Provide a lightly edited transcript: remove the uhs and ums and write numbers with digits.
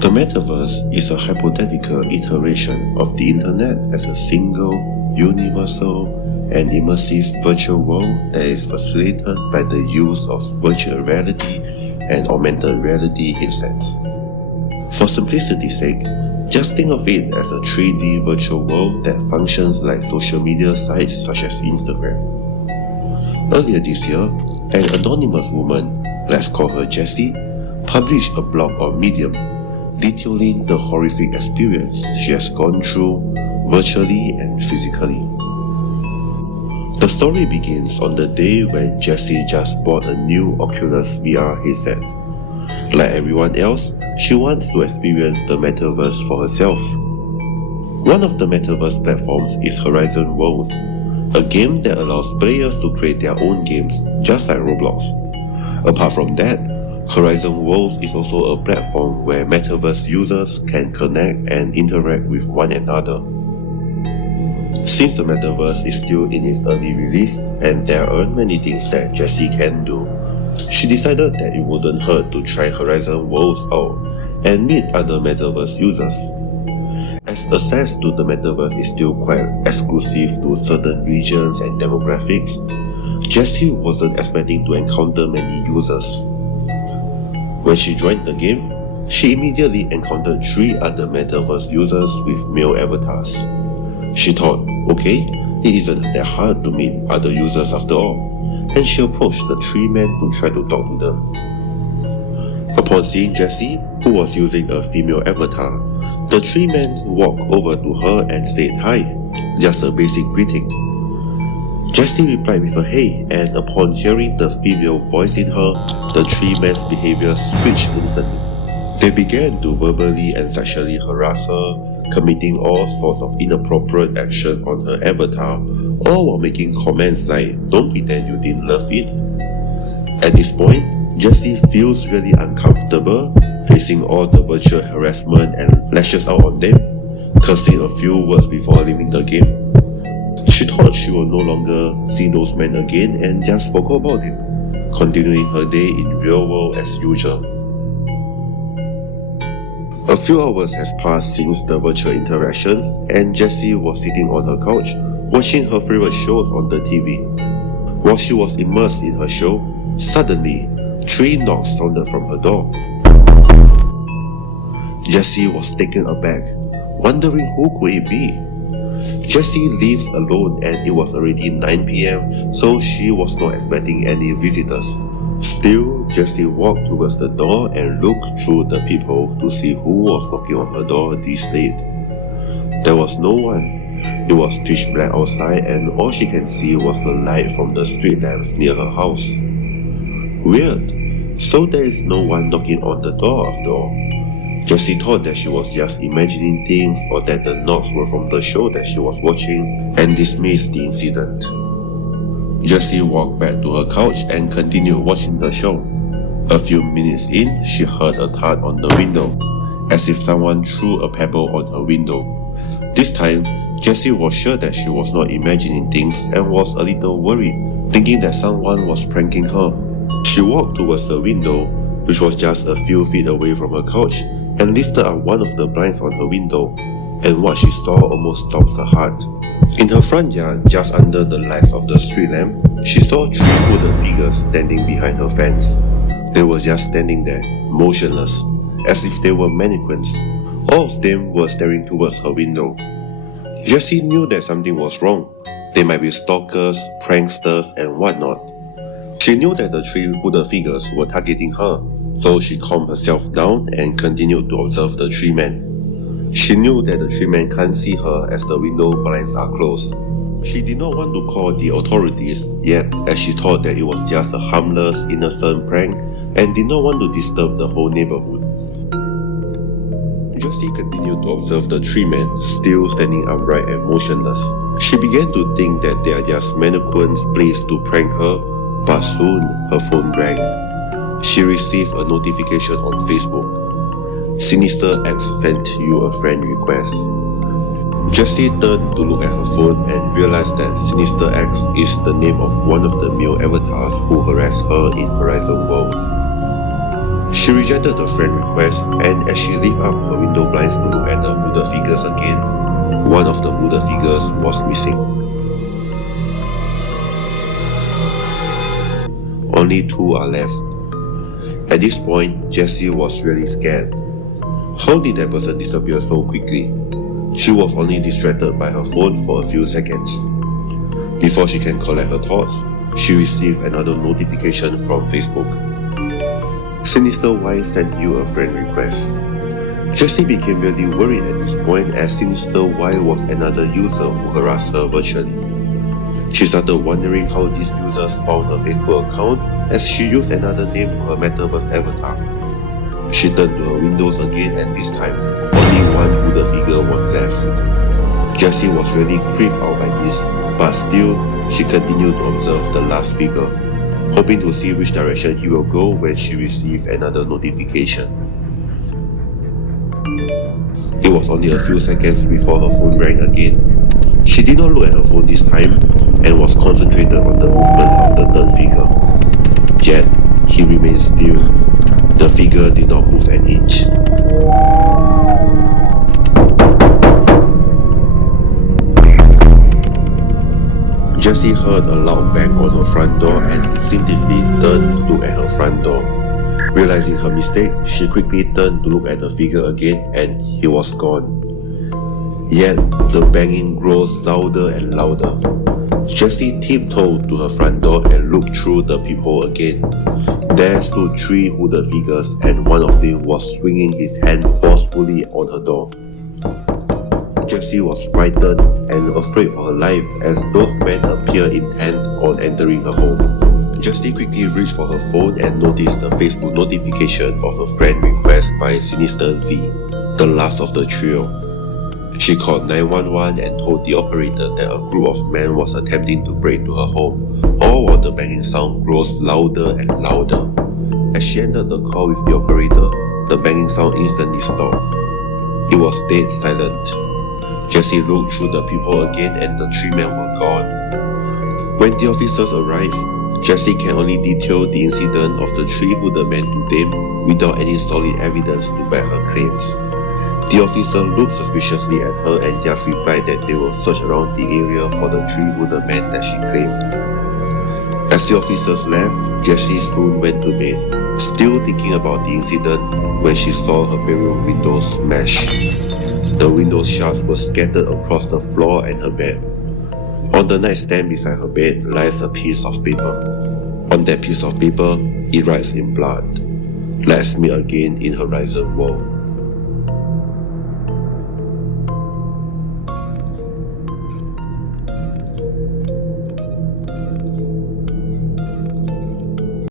The Metaverse is a hypothetical iteration of the internet as a single, universal, and immersive virtual world that is facilitated by the use of virtual reality and augmented reality headsets. For simplicity's sake, just think of it as a 3D virtual world that functions like social media sites such as Instagram. Earlier this year, an anonymous woman, let's call her Jessie, published a blog on Medium detailing the horrific experience she has gone through virtually and physically. The story begins on the day when Jessie just bought a new Oculus VR headset. Like everyone else, she wants to experience the Metaverse for herself. One of the Metaverse platforms is Horizon Worlds, a game that allows players to create their own games, just like Roblox. Apart from that, Horizon Worlds is also a platform where Metaverse users can connect and interact with one another. Since the Metaverse is still in its early release and there aren't many things that Jessie can do, she decided that it wouldn't hurt to try Horizon Worlds out and meet other Metaverse users. As access to the Metaverse is still quite exclusive to certain regions and demographics, Jessie wasn't expecting to encounter many users. When she joined the game, she immediately encountered 3 other Metaverse users with male avatars. She thought, okay, it isn't that hard to meet other users after all, and she approached the 3 men to try to talk to them. Upon seeing Jessie, who was using a female avatar, the 3 men walked over to her and said hi, just a basic greeting. Jessie replied with a hey, and upon hearing the female voice in her, the 3 men's behavior switched instantly. They began to verbally and sexually harass her, committing all sorts of inappropriate actions on her avatar, all while making comments like, "Don't pretend you didn't love it." At this point, Jessie feels really uncomfortable facing all the virtual harassment and lashes out on them, cursing a few words before leaving the game. She thought she would no longer see those men again and just forgot about them, continuing her day in real world as usual. A few hours has passed since the virtual interactions, and Jessie was sitting on her couch, watching her favorite shows on the TV. While she was immersed in her show, suddenly, 3 knocks sounded from her door. Jessie was taken aback, wondering who could it be. Jessie lives alone and it was already 9 p.m, so she was not expecting any visitors. Still, Jessie walked towards the door and looked through the peephole to see who was knocking on her door this late. There was no one. It was pitch black outside and all she can see was the light from the street lamps near her house. Weird. So there is no one knocking on the door after all. Jessie thought that she was just imagining things or that the knocks were from the show that she was watching and dismissed the incident. Jessie walked back to her couch and continued watching the show. A few minutes in, she heard a thud on the window, as if someone threw a pebble on her window. This time, Jessie was sure that she was not imagining things and was a little worried, thinking that someone was pranking her. She walked towards the window, which was just a few feet away from her couch, and lifted up one of the blinds on her window, and what she saw almost stopped her heart. In her front yard, just under the lights of the street lamp, she saw 3 hooded figures standing behind her fence. They were just standing there, motionless, as if they were mannequins. All of them were staring towards her window. Jessie knew that something was wrong. They might be stalkers, pranksters, and whatnot. She knew that the 3 hooded figures were targeting her, so she calmed herself down and continued to observe the 3 men. She knew that the 3 men can't see her as the window blinds are closed. She did not want to call the authorities yet, as she thought that it was just a harmless, innocent prank and did not want to disturb the whole neighborhood. Jessie continued to observe the 3 men, still standing upright and motionless. She began to think that they are just mannequins placed to prank her, but soon her phone rang. She received a notification on Facebook. Sinister X sent you a friend request. Jessie turned to look at her phone and realized that Sinister X is the name of one of the male avatars who harassed her in Horizon Worlds. She rejected the friend request, and as she lifted up her window blinds to look at the hooded figures again, one of the hooded figures was missing. Only two are left. At this point, Jessie was really scared. How did that person disappear so quickly? She was only distracted by her phone for a few seconds. Before she can collect her thoughts, she received another notification from Facebook. Sinister Y sent you a friend request. Jessie became really worried at this point as Sinister Y was another user who harassed her virtually. She started wondering how these users found her Facebook account as she used another name for her Metaverse avatar. She turned to her windows again and this time, only one hooded figure was left. Jessie was really creeped out by this, but still, she continued to observe the last figure, hoping to see which direction he will go when she received another notification. It was only a few seconds before her phone rang again. She did not look at her phone this time and was concentrated on the movements of the third figure. Yet, he remained still. The figure did not move an inch. Jessie heard a loud bang on her front door and instinctively turned to look at her front door. Realizing her mistake, she quickly turned to look at the figure again and he was gone. Yet, the banging grows louder and louder. Jessie tiptoed to her front door and looked through the peephole again. There stood three hooded figures and one of them was swinging his hand forcefully on her door. Jessie was frightened and afraid for her life as those men appeared intent on entering her home. Jessie quickly reached for her phone and noticed a Facebook notification of a friend request by Sinister Z, the last of the trio. She called 911 and told the operator that a group of men was attempting to break into her home, all while the banging sound grows louder and louder. As she ended the call with the operator, the banging sound instantly stopped. It was dead silent. Jessie looked through the peephole again and the three men were gone. When the officers arrived, Jessie can only detail the incident of the three hooded men to them without any solid evidence to back her claims. The officer looked suspiciously at her and just replied that they will search around the area for the three hooded men that she claimed. As the officers left, Jessie soon went to bed, still thinking about the incident when she saw her bedroom windows smashed. The window shards were scattered across the floor and her bed. On the nightstand beside her bed lies a piece of paper. On that piece of paper, it writes in blood, "Let's meet again in Horizon World."